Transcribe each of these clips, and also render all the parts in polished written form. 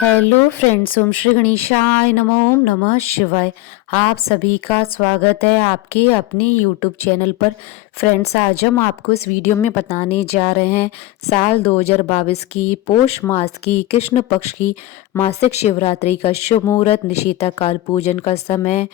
Hello friends, ओम श्री गणेशाय नमः। ओम नमः शिवाय। आप सभी का स्वागत है आपके अपने यूट्यूब चैनल पर। फ्रेंड्स, आज हम आपको इस वीडियो में बताने जा रहे हैं साल 2022 की पोष मास की कृष्ण पक्ष की मासिक शिवरात्रि का शुभ मुहूर्त, निशिता काल, पूजन का समय,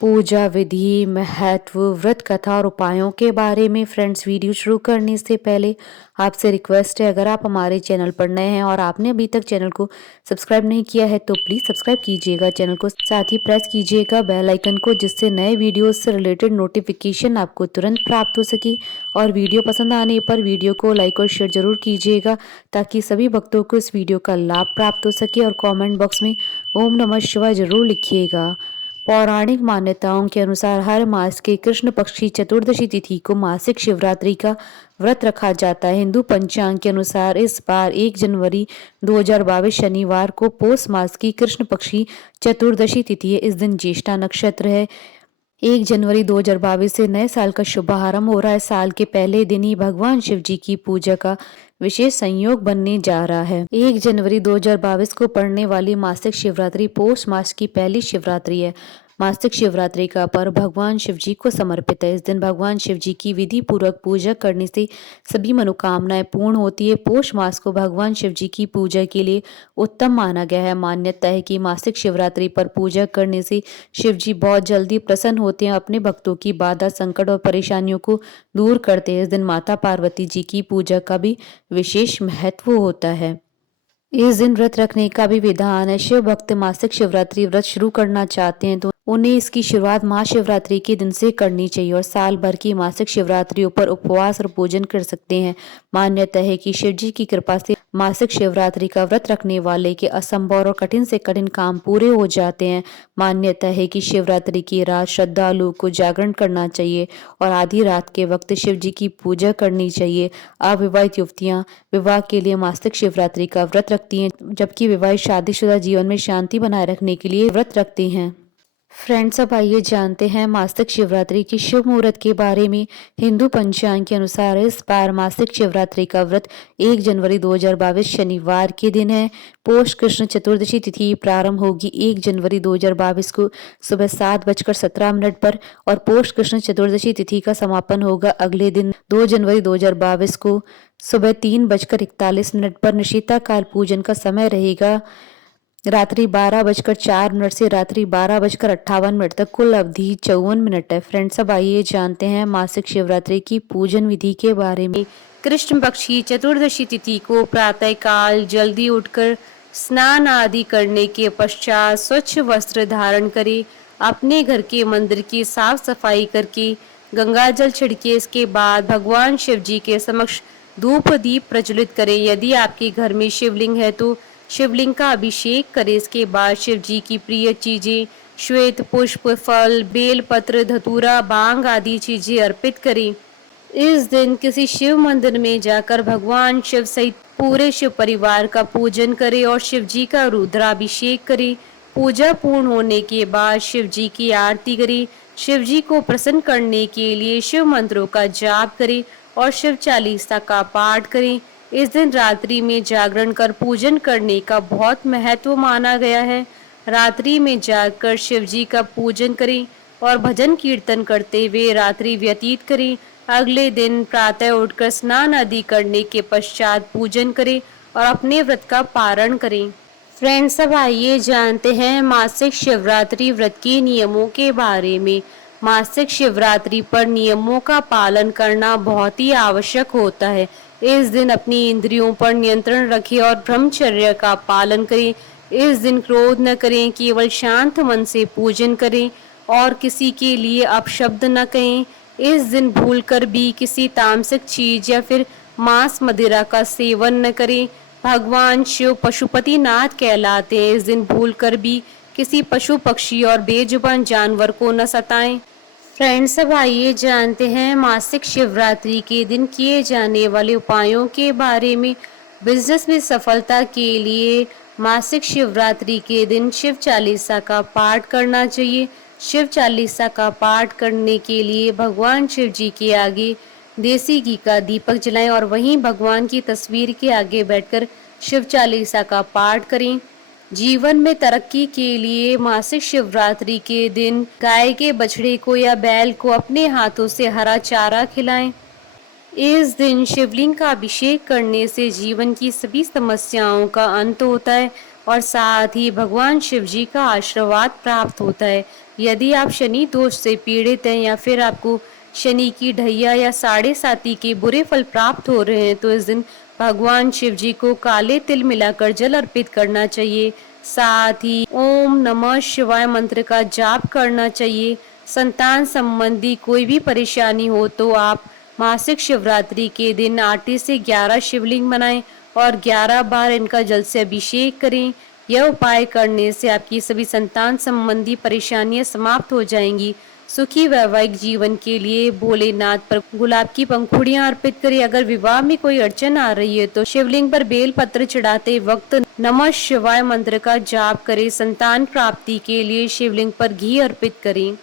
पूजा विधि, महत्व, व्रत कथा और उपायों के बारे में। फ्रेंड्स, वीडियो शुरू करने से पहले आपसे रिक्वेस्ट है, अगर आप हमारे चैनल पर नए हैं और आपने अभी तक चैनल को सब्सक्राइब नहीं किया है तो प्लीज़ सब्सक्राइब कीजिएगा चैनल को, साथ ही प्रेस कीजिएगा बेल आइकन को, जिससे नए वीडियोस से रिलेटेड नोटिफिकेशन आपको तुरंत प्राप्त हो सके। और वीडियो पसंद आने पर वीडियो को लाइक और शेयर जरूर कीजिएगा, ताकि सभी भक्तों को इस वीडियो का लाभ प्राप्त हो सके। और कमेंट बॉक्स में ओम नमः शिवाय जरूर लिखिएगा। पौराणिक मान्यताओं के अनुसार हर मास के कृष्ण पक्ष की चतुर्दशी तिथि को मासिक शिवरात्रि का व्रत रखा जाता है। हिंदू पंचांग के अनुसार इस बार 1 जनवरी 2022 शनिवार को पौष मास की कृष्ण पक्ष की चतुर्दशी तिथि है। इस दिन ज्येष्ठा नक्षत्र है। 1 जनवरी 2022 से नए साल का शुभारंभ हो रहा है। साल के पहले दिन ही भगवान शिव जी की पूजा का विशेष संयोग बनने जा रहा है। 1 जनवरी 2022 को पड़ने वाली मासिक शिवरात्रि पौष मास की पहली शिवरात्रि है। मासिक शिवरात्रि का पर्व भगवान शिव जी को समर्पित है। इस दिन भगवान शिव जी की विधि पूर्वक पूजा करने से सभी मनोकामनाएं पूर्ण होती है। पौष मास को भगवान शिव जी की पूजा के लिए उत्तम माना गया है। मान्यता है कि मासिक शिवरात्रि पर पूजा करने से शिव जी बहुत जल्दी प्रसन्न होते हैं, अपने भक्तों की बाधा, संकट और परेशानियों को दूर करते हैं। इस दिन माता पार्वती जी की पूजा का भी विशेष महत्व होता है। इस दिन व्रत रखने का भी विधान है। शिव भक्त मासिक शिवरात्रि व्रत शुरू करना चाहते हैं तो उन्हें इसकी शुरुआत महाशिवरात्रि के दिन से करनी चाहिए और साल भर की मासिक शिवरात्रियों पर उपवास और पूजन कर सकते हैं। मान्यता है कि शिव जी की कृपा से मासिक शिवरात्रि का व्रत रखने वाले के असंभव और कठिन से कठिन काम पूरे हो जाते हैं। मान्यता है कि शिवरात्रि की रात श्रद्धालुओं को जागरण करना चाहिए और आधी रात के वक्त शिव जी की पूजा करनी चाहिए। अविवाहित युवतियां विवाह के लिए मासिक शिवरात्रि का व्रत रखती हैं, जबकि विवाहित शादीशुदा जीवन में शांति बनाए रखने के लिए व्रत रखती हैं। फ्रेंड्स, अब आइए जानते हैं मासिक शिवरात्रि की शुभ मुहूर्त के बारे में। हिंदू पंचांग के अनुसार इस बार मासिक शिवरात्रि का व्रत 1 जनवरी 2022 शनिवार के दिन है। पोष कृष्ण चतुर्दशी तिथि प्रारंभ होगी 1 जनवरी 2022 को सुबह 7:17 पर और पोष कृष्ण चतुर्दशी तिथि का समापन होगा अगले दिन 2 जनवरी 2022 को सुबह 3:41 पर। निशिता काल पूजन का समय रहेगा रात्रि 12:04 से रात्रि 12:58 तक। कुल अवधि 54 मिनट है। फ्रेंड्स, अब आइए जानते हैं मासिक शिवरात्रि की पूजन विधि के बारे में। कृष्ण पक्ष की चतुर्दशी तिथि को प्रातः काल जल्दी उठकर स्नान आदि करने के पश्चात स्वच्छ वस्त्र धारण करें। अपने घर के मंदिर की साफ सफाई करके गंगा जल छिड़के। इसके बाद भगवान शिव जी के समक्ष धूप दीप प्रज्वलित करें। यदि आपके घर में शिवलिंग है तो शिवलिंग का अभिषेक करें। इसके बाद शिव जी की प्रिय चीजें श्वेत पुष्प, फल, बेल पत्र, धतूरा, भांग आदि चीजें अर्पित करें। इस दिन किसी शिव मंदिर में जाकर भगवान शिव सहित पूरे शिव परिवार का पूजन करें और शिव जी का रुद्राभिषेक करें। पूजा पूर्ण होने के बाद शिव जी की आरती करें। शिव जी को प्रसन्न करने के लिए शिव मंत्रों का जाप करें और शिव चालीसा का पाठ करें। इस दिन रात्रि में जागरण कर पूजन करने का बहुत महत्व माना गया है। रात्रि में जागकर शिव जी का पूजन करें और भजन कीर्तन करते हुए रात्रि व्यतीत करें। अगले दिन प्रातः उठकर स्नान आदि करने के पश्चात पूजन करें और अपने व्रत का पारण करें। फ्रेंड्स, अब आइए जानते हैं मासिक शिवरात्रि व्रत के नियमों के बारे में। मासिक शिवरात्रि पर नियमों का पालन करना बहुत ही आवश्यक होता है। इस दिन अपनी इंद्रियों पर नियंत्रण रखें और ब्रह्मचर्य का पालन करें। इस दिन क्रोध न करें, केवल शांत मन से पूजन करें और किसी के लिए अपशब्द न कहें। इस दिन भूलकर भी किसी तामसिक चीज या फिर मांस मदिरा का सेवन न करें। भगवान शिव पशुपति नाथ कहलाते हैं। इस दिन भूलकर भी किसी पशु पक्षी और बेजुबान जानवर को न सताएं। फ्रेंड्स, अब आइए जानते हैं मासिक शिवरात्रि के दिन किए जाने वाले उपायों के बारे में। बिजनेस में सफलता के लिए मासिक शिवरात्रि के दिन शिव चालीसा का पाठ करना चाहिए। शिव चालीसा का पाठ करने के लिए भगवान शिव जी के आगे देसी घी का दीपक जलाएं और वहीं भगवान की तस्वीर के आगे बैठकर शिव चालीसा का पाठ करें। जीवन में तरक्की के लिए मासिक शिवरात्रि के दिन गाय के बछड़े को या बैल को अपने हाथों से हरा चारा खिलाएं। इस दिन शिवलिंग का अभिषेक करने से जीवन की सभी समस्याओं का अंत होता है और साथ ही भगवान शिव जी का आशीर्वाद प्राप्त होता है। यदि आप शनि दोष से पीड़ित हैं या फिर आपको शनि की ढैया या साढ़े साती के बुरे फल प्राप्त हो रहे हैं तो इस दिन भगवान शिव जी को काले तिल मिलाकर जल अर्पित करना चाहिए। साथ ही ओम नमः शिवाय मंत्र का जाप करना चाहिए। संतान संबंधी कोई भी परेशानी हो तो आप मासिक शिवरात्रि के दिन आटे से 11 शिवलिंग बनाएं और 11 बार इनका जल से अभिषेक करें। यह उपाय करने से आपकी सभी संतान संबंधी परेशानियां समाप्त हो जाएंगी। सुखी वैवाहिक जीवन के लिए भोलेनाथ पर गुलाब की पंखुड़ियां अर्पित करें। अगर विवाह में कोई अड़चन आ रही है तो शिवलिंग पर बेल पत्र चढ़ाते वक्त नमः शिवाय मंत्र का जाप करें। संतान प्राप्ति के लिए शिवलिंग पर घी अर्पित करें।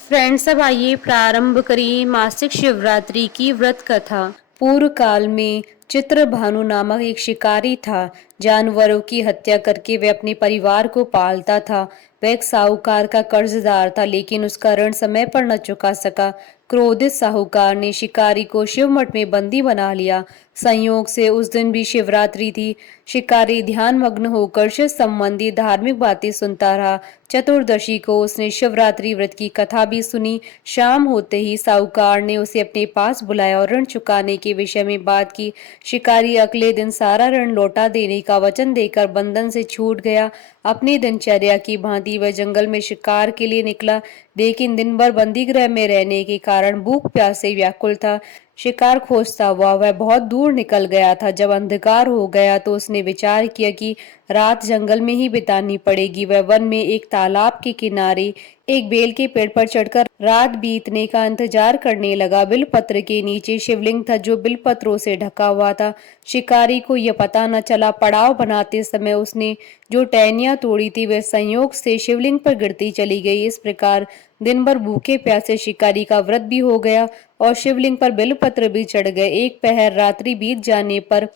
फ्रेंड्स, अब आइए प्रारंभ करिए मासिक शिवरात्रि की व्रत कथा। पूर्व काल में चित्रभानु नामक एक शिकारी था। जानवरों की हत्या करके वह अपने परिवार को पालता था। वह एक साहूकार का कर्जदार था, लेकिन उसका ऋण समय पर न चुका सका। क्रोधित साहूकार ने शिकारी को शिव मठ में बंदी बना लिया। संयोग से उस दिन भी शिवरात्रि थी। शिकारी ध्यान मग्न होकर शिव संबंधी धार्मिक बातें सुनता रहा। चतुर्दशी को उसने शिवरात्रि व्रत की कथा भी सुनी। शाम होते ही साहूकार ने उसे अपने पास बुलाया और ऋण चुकाने के विषय में बात की। शिकारी अगले दिन सारा ऋण लौटा देने का वचन देकर बंधन से छूट गया। अपनी दिनचर्या की भांति वह जंगल में शिकार के लिए निकला, लेकिन दिन भर बंदी गृह में रहने के कारण भूख प्यास से व्याकुल था। शिकार खोजता हुआ वह बहुत दूर निकल गया था। जब अंधकार हो गया तो उसने विचार किया कि रात जंगल में ही बितानी पड़ेगी। वह वन में एक तालाब के किनारे एक बेल के पेड़ पर चढ़कर रात बीतने का इंतजार करने लगा। बिलपत्र के नीचे शिवलिंग था जो बिलपत्रों से ढका हुआ था। शिकारी को यह पता न चला। पड़ाव बनाते समय उसने जो टहनियां तोड़ी थी वह संयोग से शिवलिंग पर गिरती चली गई। इस प्रकार दिन भर भूखे प्यासे शिकारी का व्रत भी हो गया और शिवलिंग पर बिलपत्र भी चढ़ गए। एक पहर रात्रि बीत जाने पर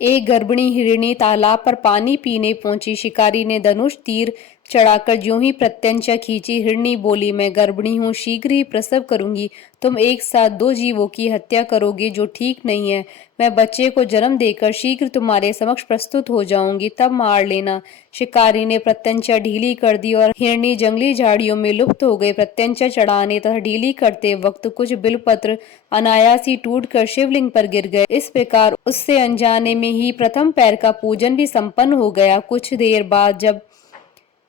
एक गर्भिणी हिरणी तालाब पर पानी पीने पहुंची। शिकारी ने धनुष तीर चढ़ाकर ज्यों ही प्रत्यंचा खींची। हिरणी बोली, मैं गर्भिणी हूँ, शीघ्र ही प्रसव करूंगी। तुम एक साथ दो जीवों की हत्या करोगे जो ठीक नहीं है। मैं बच्चे को जन्म देकर शीघ्र तुम्हारे समक्ष प्रस्तुत हो जाऊंगी, तब मार लेना। शिकारी ने प्रत्यंचा ढीली कर दी और हिरणी जंगली झाड़ियों में लुप्त हो गई। प्रत्यंचा चढ़ाने तथा ढीली करते वक्त कुछ बिलपत्र अनायास ही टूटकर शिवलिंग पर गिर गए। इस प्रकार उससे अनजाने में ही प्रथम पैर का पूजन भी संपन्न हो गया। कुछ देर बाद जब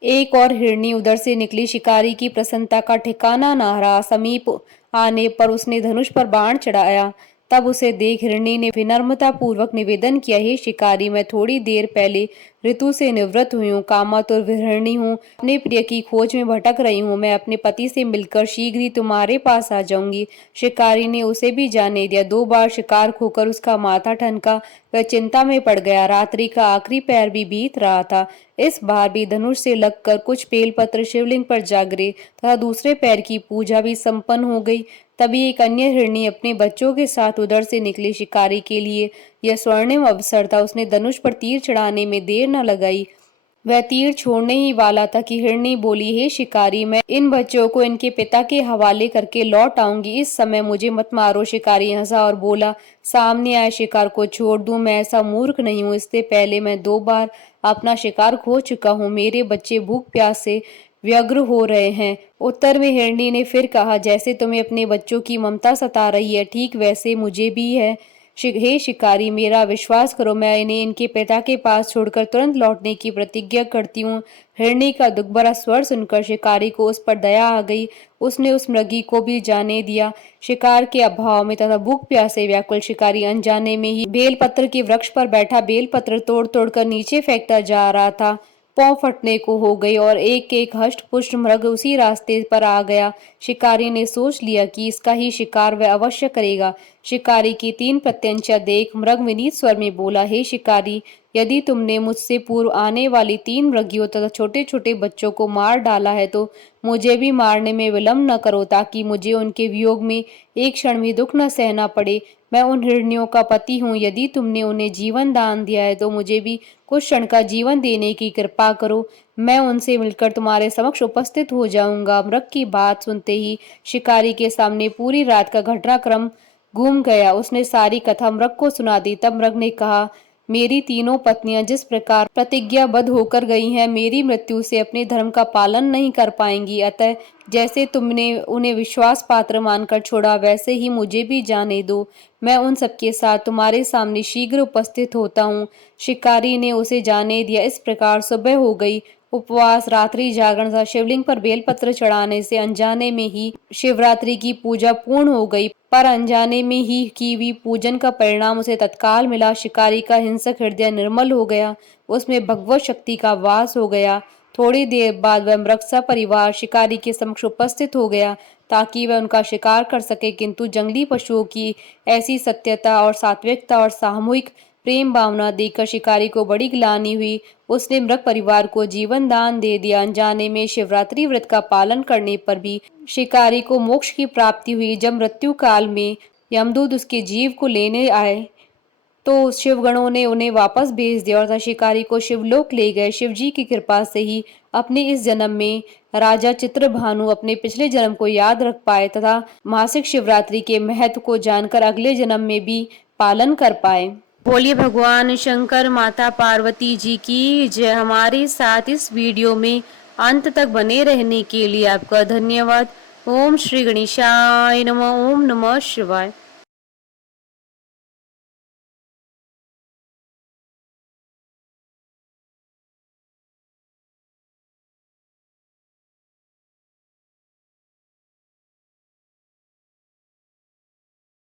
एक और हिरणी उधर से निकली, शिकारी की प्रसन्नता का ठिकाना न रहा। समीप आने पर उसने धनुष पर बाण चढ़ाया। तब उसे देख हिरणी ने विनम्रता पूर्वक निवेदन किया, हे शिकारी, मैं थोड़ी देर पहले ऋतु से निवृत्त हुई हूँ, कामातुर विहरणी हूँ, अपने प्रिय की खोज में भटक रही हूँ। मैं अपने पति से मिलकर शीघ्र ही तुम्हारे पास आ जाऊंगी। शिकारी ने उसे भी जाने दिया। 2 बार शिकार खोकर उसका माथा ठनका। वह चिंता में पड़ गया। रात्रि का आखिरी पैर भी बीत रहा था। इस बार भी धनुष से लगकर कुछ बेलपत्र शिवलिंग पर जा गिरे तथा दूसरे पैर की पूजा भी संपन्न हो गई। तभी एक अन्य हिरणी अपने बच्चों के साथ उधर से निकली। शिकारी के लिए यह स्वर्णिम अवसर था। उसने धनुष पर तीर चढ़ाने में देर न लगाई। वह तीर छोड़ने ही वाला था कि हिरणी बोली, हे शिकारी, मैं इन बच्चों को इनके पिता के हवाले करके लौट आऊंगी। इस समय मुझे मत मारो। शिकारी हंसा और बोला, सामने आए शिकार को छोड़ दूं? मैं ऐसा मूर्ख नहीं हूं। इससे पहले मैं 2 बार अपना शिकार खो चुका हूं। मेरे बच्चे भूख प्यास से व्यग्र हो रहे हैं। उत्तर में हिरणी ने फिर कहा, जैसे तुम्हें अपने बच्चों की ममता सता रही है, ठीक वैसे मुझे भी है। हे शिकारी, मेरा विश्वास करो, मैं इन्हें इनके पिता के पास छोड़कर तुरंत लौटने की प्रतिज्ञा करती हूँ। हिरणी का दुख भरा स्वर सुनकर शिकारी को उस पर दया आ गई। उसने उस मृगी को भी जाने दिया। शिकार के अभाव में तथा भूख प्यासे व्याकुल शिकारी अनजाने में ही बेलपत्र के वृक्ष पर बैठा बेलपत्र तोड़ तोड़कर नीचे फेंकता जा रहा था। पांव फटने को हो गई और एक एक हष्ट पुष्ट मृग उसी रास्ते पर आ गया। शिकारी ने सोच लिया कि इसका ही शिकार वह अवश्य करेगा। शिकारी की 3 प्रत्यंचा देख मृग विनीत स्वर में बोला, हे शिकारी, यदि तुमने मुझसे पूर्व आने वाली 3 मृगियों तथा छोटे छोटे बच्चों को मार डाला है तो मुझे भी मारने में विलंब न करो, ताकि मुझे उनके वियोग में एक क्षण भी दुख न सहना पड़े। मैं उन हिरनियों का पति हूँ, यदि तुमने उन्हें जीवन दान दिया है तो मुझे भी कुछ क्षण का जीवन देने की कृपा करो। मैं उनसे मिलकर तुम्हारे समक्ष उपस्थित हो जाऊंगा। मृग की बात सुनते ही शिकारी के सामने पूरी रात का घटनाक्रम घूम गया। उसने सारी कथा मृग को सुना दी। तब मृग ने कहा, मेरी तीनों पत्नियां जिस प्रकार प्रतिज्ञाबद्ध होकर गई हैं, मेरी मृत्यु से अपने धर्म का पालन नहीं कर पाएंगी। अतः जैसे तुमने उन्हें विश्वास पात्र मानकर छोड़ा, वैसे ही मुझे भी जाने दो। मैं उन सबके साथ तुम्हारे सामने शीघ्र उपस्थित होता हूँ। शिकारी ने उसे जाने दिया। इस प्रकार सुबह हो गई। उपवास, रात्रि जागरण तथा शिवलिंग पर बेलपत्र चढ़ाने से अनजाने में ही शिवरात्रि की पूजा पूर्ण हो गई। पर अनजाने में ही की हुई पूजन का परिणाम उसे तत्काल मिला। शिकारी का हिंसक हृदय निर्मल हो गया, उसमें भगवत शक्ति का वास हो गया। थोड़ी देर बाद वह मृग सपरिवार शिकारी के समक्ष उपस्थित हो गया, ताकि वह उनका शिकार कर सके। किंतु जंगली पशुओं की ऐसी सत्यता और सात्विकता और सामूहिक प्रेम भावना देखकर शिकारी को बड़ी ग्लानि हुई। उसने मृग परिवार को जीवन दान दे दिया। अनजाने में शिवरात्रि व्रत का पालन करने पर भी शिकारी को मोक्ष की प्राप्ति हुई। जब मृत्यु काल में यमदूत उसके जीव को लेने आए तो शिवगणों ने उन्हें वापस भेज दिया और शिकारी को शिवलोक ले गए। शिवजी की कृपा से ही अपने इस जन्म में राजा चित्रभानु अपने पिछले जन्म को याद रख पाए तथा मासिक शिवरात्रि के महत्व को जानकर अगले जन्म में भी पालन कर पाए। बोलिए भगवान शंकर माता पार्वती जी की जय। हमारे साथ इस वीडियो में अंत तक बने रहने के लिए आपका धन्यवाद। ओम श्री गणेशाय नमः। ओम नमः शिवाय।